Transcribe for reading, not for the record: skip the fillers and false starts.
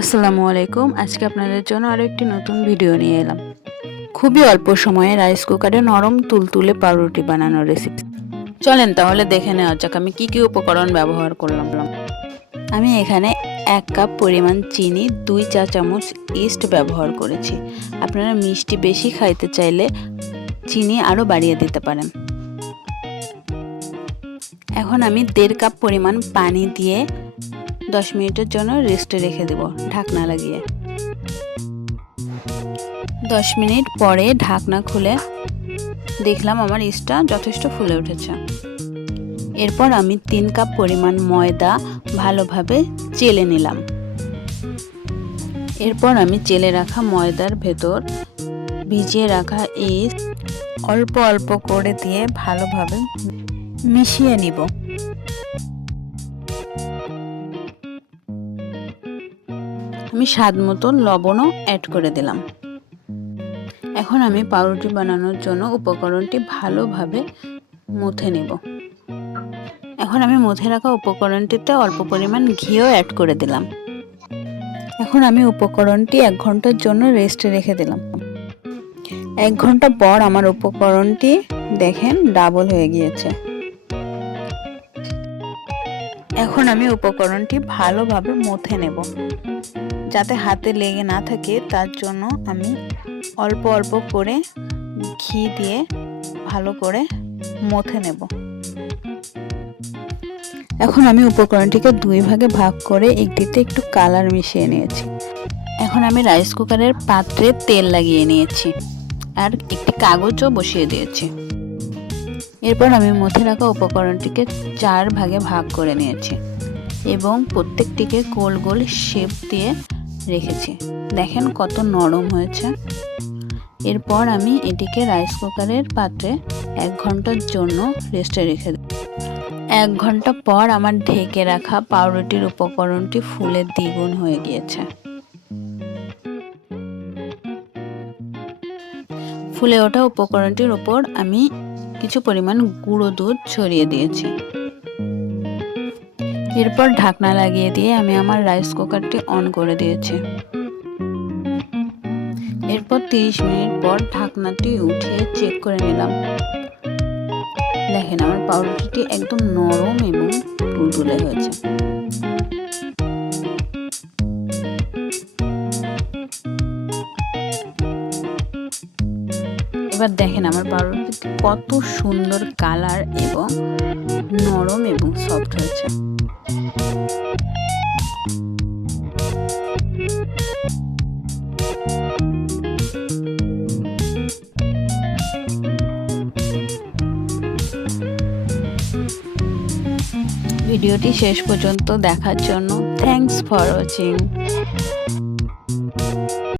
আসসালামু আলাইকুম। আজকে আপনাদের জন্য আরো একটি নতুন ভিডিও নিয়ে এলাম। খুবই অল্প সময়ে রাইস কুকারে নরম তুলতুলে পাউরুটি বানানোর রেসিপি। চলেন তাহলে দেখে নেওয়া যাক আমি কি কি উপকরণ ব্যবহার করলাম। আমি এখানে 1 কাপ পরিমাণ চিনি, 2 চা চামচ ইস্ট ব্যবহার করেছি। আপনারা মিষ্টি বেশি খাইতে চাইলে চিনি আরো বাড়িয়ে দিতে পারেন। এখন আমি 1.5 কাপ পরিমাণ পানি দিয়ে 10 মিনিটের জন্য রেস্টে রেখে দেব ঢাকনা লাগিয়ে। 10 মিনিট পরে ঢাকনা খুলে দেখলাম আমার ইস্টটা যথেষ্ট ফুলে উঠেছে। এরপর আমি 3 কাপ পরিমাণ ময়দা ভালোভাবে চেলে নিলাম। এরপর আমি চেলে রাখা ময়দার ভেতর ভিজিয়ে রাখা ইস্ট অল্প অল্প করে দিয়ে ভালোভাবে মিশিয়ে নিব। আমি স্বাদ মতো লবণও অ্যাড করে দিলাম। এখন আমি পাউরুটি বানানোর জন্য উপকরণটি ভালোভাবে মুথে নেব। এখন আমি মুথে রাখা উপকরণটিতে অল্প পরিমাণ ঘিও অ্যাড করে দিলাম। এখন আমি উপকরণটি 1 ঘন্টার জন্য রেস্টে রেখে দিলাম। 1 ঘন্টা পর আমার উপকরণটি দেখেন ডাবল হয়ে গিয়েছে। এখন আমি উপকরণটি ভালোভাবে মুথে নেব। যাতে হাতে লেগে না থাকে তার জন্য আমি অল্প অল্প করে ঘি দিয়ে ভালো করে মুথে নেব। এখন আমি উপকরণটিকে 2 ভাগে ভাগ করে একটিতে একটু কালার মিশিয়ে নিয়েছি। এখন আমি রাইস কুকারের পাত্রে তেল লাগিয়ে নিয়েছি আর একটি কাগজও বসিয়ে দিয়েছি। এরপর আমি মুথে রাখা উপকরণটিকে 4 ভাগে ভাগ করে নিয়েছি এবং প্রত্যেকটিকে গোল গোল শেপ দিয়ে রেখেছি। দেখেন কত নরম হয়েছে। এরপর আমি এটিকে রাইস কুকারের পাত্রে 1 ঘন্টার জন্য রেস্টে রেখে দিই। 1 ঘন্টা পর আমার ঢেকে রাখা পাউরুটির উপকরণটি ফুলে দ্বিগুণ হয়ে গিয়েছে। ফুলে ওঠা উপকরণটির উপর আমি কিছু পরিমাণ গুঁড়ো দুধ ছড়িয়ে দিয়েছি। এরপর ঢাকনা লাগিয়ে দিয়ে আমি আমার রাইস কুকারটি অন করে দিয়েছি। এরপর 30 মিনিট পর ঢাকনাটি উঠিয়ে চেক করে নিলাম। দেখেন আমার পাউরুটিটি একদম নরম এবং তুলতুলে হয়েছে। এবার দেখেন আমার পাউরুটিটি কত সুন্দর কালার এবং নরম এবং সফট হয়েছে। ভিডিওটি শেষ পর্যন্ত দেখার জন্য থ্যাঙ্কস ফর ওয়াচিং।